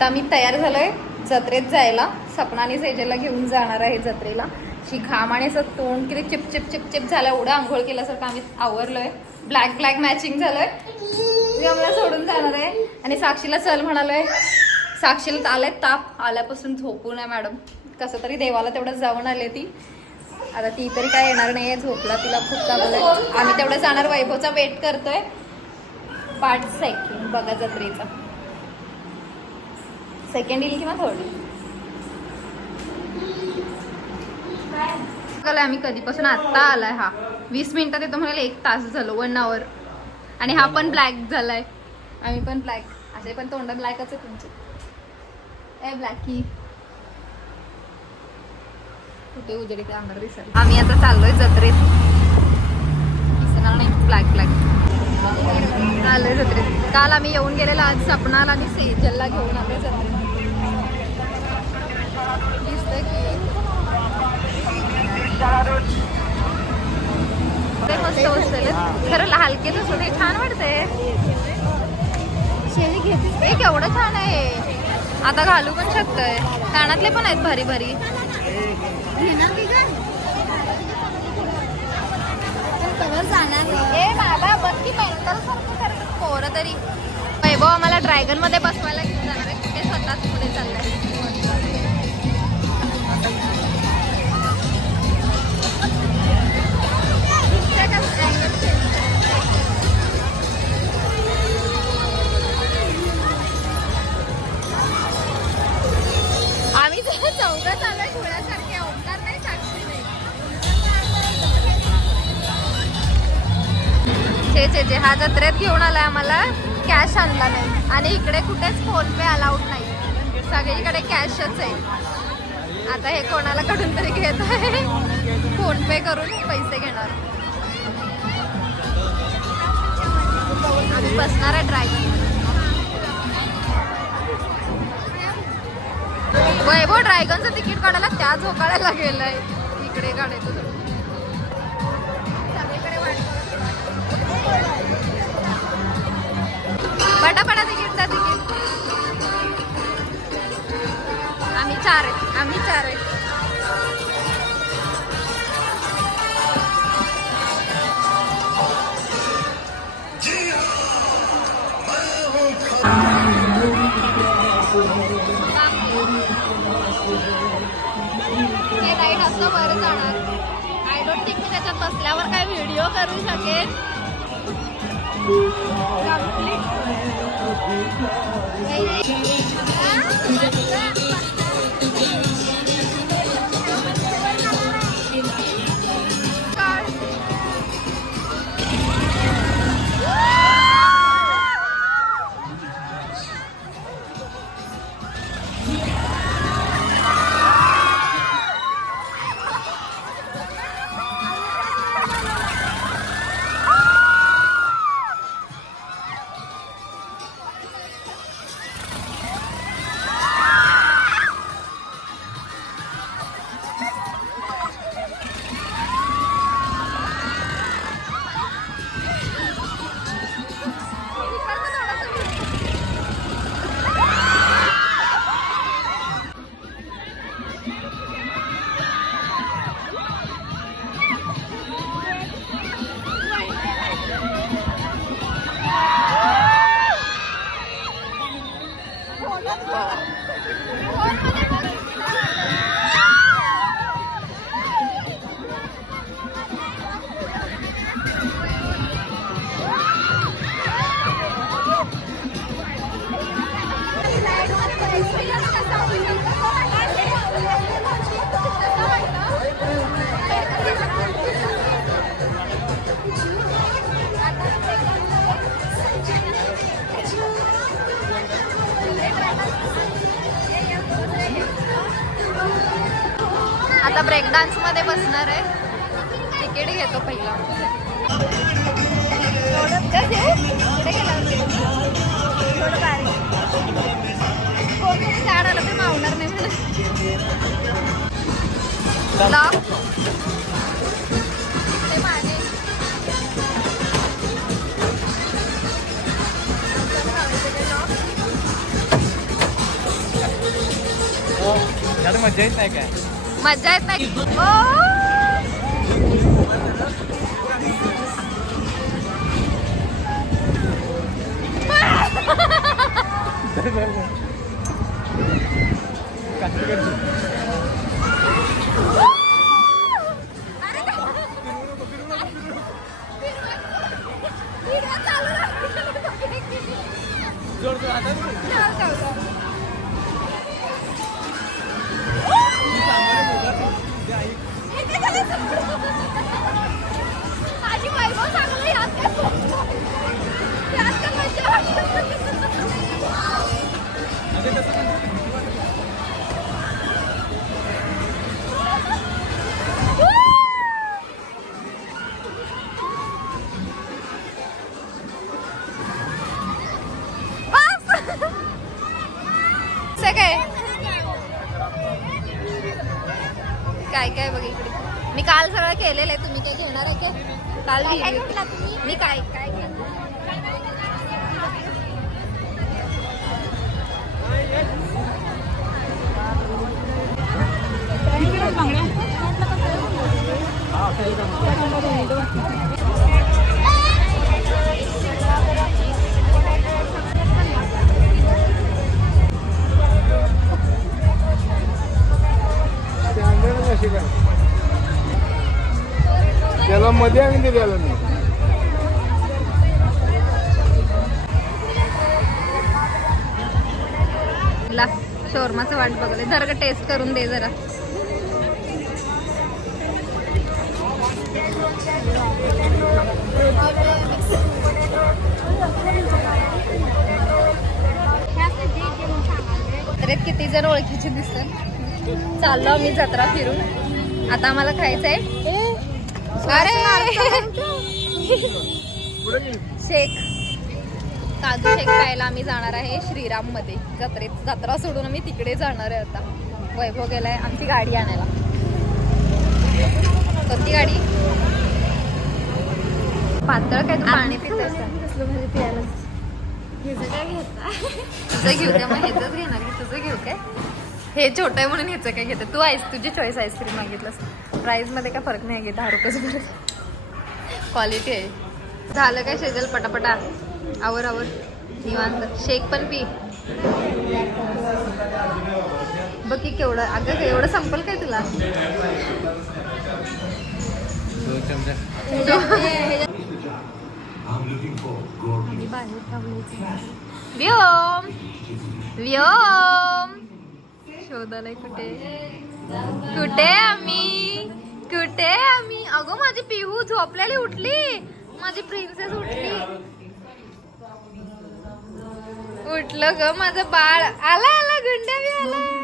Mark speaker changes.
Speaker 1: आता आम्ही तयार झालोय जत्रेत जायला. सपनाने सेजेला घेऊन जाणार आहे जत्रेला. शी घाम आणि असं तोंड किती चिप चिप चिप चिप झालं. एवढं आंघोळ केल्यासारखं आम्ही आवरलोय. ब्लॅक ब्लॅक मॅचिंग झालंय. मी आम्हाला सोडून जाणार आहे. आणि साक्षीला चल म्हणालोय. साक्षीला आलाय ताप. आल्यापासून झोपून आहे मॅडम. कसं तरी देवाला तेवढं जाऊन आले ती. आता ती तरी काय येणार नाहीये. झोपला तिला खूप लागलंय आम्ही तेवढं जाणार. वैभवचा वेट करतोय. पार्ट सेकंड बघा जत्रेचा. सेकंड येईल किंवा थर्ड येईल? बघायला आम्ही कधीपासून आत्ता आलाय हा. वीस मिनिटात येतो म्हणाले एक तास झालो वन आवर आणि हा पण ब्लॅक झालाय. आम्ही पण ब्लॅक असे पण तोंड ब्लॅकच आहे तुमचे. ए ब्लॅकी कुठे उजेडी ते अंगार दिसत आम्ही आता चाललोय जत्रेत. दिसणार नाही. ब्लॅक ब्लॅक चाललोय जत्रेत. काल आम्ही येऊन गेलेलो आज सपनाला आणि सेजलला घेऊन आम्ही जत्रेत. मस्त बसलेले खरं हलकेच होते छान वाटते हे केवढं छान आहे. आता घालू पण शकतोय. कानातले पण आहेत भारी भारी. ए पोरं तरी. वैभव आम्हाला ड्रॅगनमध्ये बसवायला घेऊन जाणार आहे. कुठे स्वतःच पुढे चाललंय. आम्ही चालू आहे घोड्यासारखे ओंकार नाही साक्षी नाही. छे छे छे. हा जत्रेत घेऊन आलाय आम्हाला. कॅश आणला नाही. आणि इकडे कुठेच फोन पे अलाउड नाही. सगळीकडे कॅशच आहे. आता हे कोणाला कडून तरी घेत आहे. फोन पे करून पैसे घेणार. आम्ही बसणार आहे ड्रायव्हर वैभव ड्रॅगनचं तिकीट काढायला त्या झोकाळ्याला गेलाय. इकडे काढायचं पटापटा तिकीट द्या तिकीट. आम्ही चार आहे आम्ही चार आहे हे बरं जाणार. आय डोंट थिंक मी त्याच्यात बसल्यावर काय व्हिडिओ करू शकेन. आता ब्रेक डान्समध्ये बसणार आहे. तिकीट घेतो पहिला. कोणतरी झाड आलं तर मावणार नाही मला ते माने
Speaker 2: मजा येत नाही काय?
Speaker 1: मजा येत नाही ओ! काय काय बघ इकडे. मी काल सगळं केलेलं आहे तुम्ही काय घेणार आहे काल. मी काय? काय घेणार
Speaker 2: त्याला मध्ये आणि ते द्यायला नाही.
Speaker 1: शोरमाचं वाट बघले जरा का टेस्ट करून दे जरा. अरे किती जण ओळखीचे दिसत चाललो आम्ही जत्रा फिरून. आता आम्हाला खायचंय अरे! शेख. काजू शेख खायला आम्ही जाणार आहे श्रीराममध्ये जत्रेत जत्रा सोडून आम्ही तिकडे जाणार आहे आता. वैभव गेलाय आमची गाडी आणायला. कोणती गाडी? पातळ काय पाणी पितेस का? तुझं घेऊ काय मग ह्याच घेणार तुझं घेऊ काय? हे छोटं आहे म्हणून ह्याचं काय घेते? तू आईस तुझी चॉईस आईस्क्रीम मागितलंस. प्राईसमध्ये काय फरक नाही घेत दहा रुपयाचं फरक क्वालिटी आहे. झालं काय शेजल पटापटा. आवर आवर निवांत. शेक पण पी. बघ की केवढं. अगं एवढं संपल काय तुला? व्योम व्योम शोधालाय कुठे? कुठे आम्ही? कुठे आम्ही? अगं माझी पिहू झोपलेली उठली. माझी प्रिन्सेस उठली. उठलं ग माझं बाळ. आला आला गुंड्या बी आला